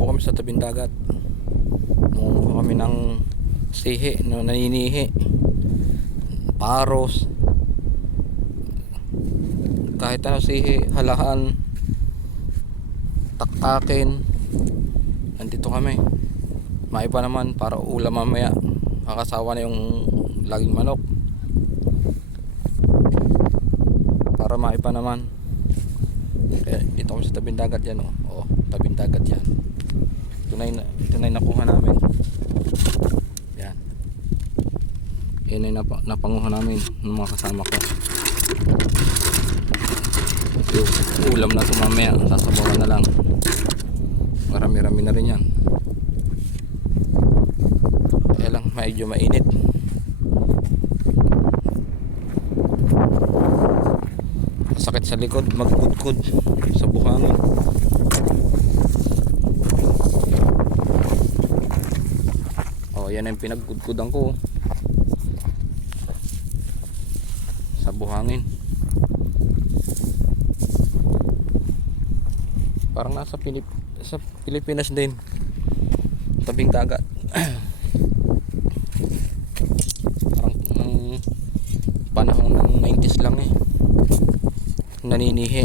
po kami sa tabing dagat. Nangunguha kami ng sihi, naninihi, paros, kahit ano sihi, halahan, taktakin. Nandito kami. Maiba naman para ulam mamaya. Kakasawa na yung laging manok. Para maiba naman. Kaya dito kami sa tabing dagat yan, oh. Oh, tabing dagat yan. Ito na yung nakuha namin. Yan. Yan ay napanguha namin ng mga kasama ko. Yung ulam na ito mamaya, sasabawan na lang. Marami-rami na rin yan. Kaya lang medyo mainit. Sakit sa likod magkudkod sa buhangin. Oh, yan ang pinagkudkudan ko sa buhangin. Parang nasa sa Pilipinas din, tabing dagat. Parang panahon ng 90s lang eh, naninihi.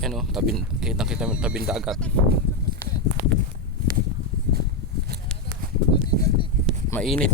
Yan o, kita tabing dagat. Mainit.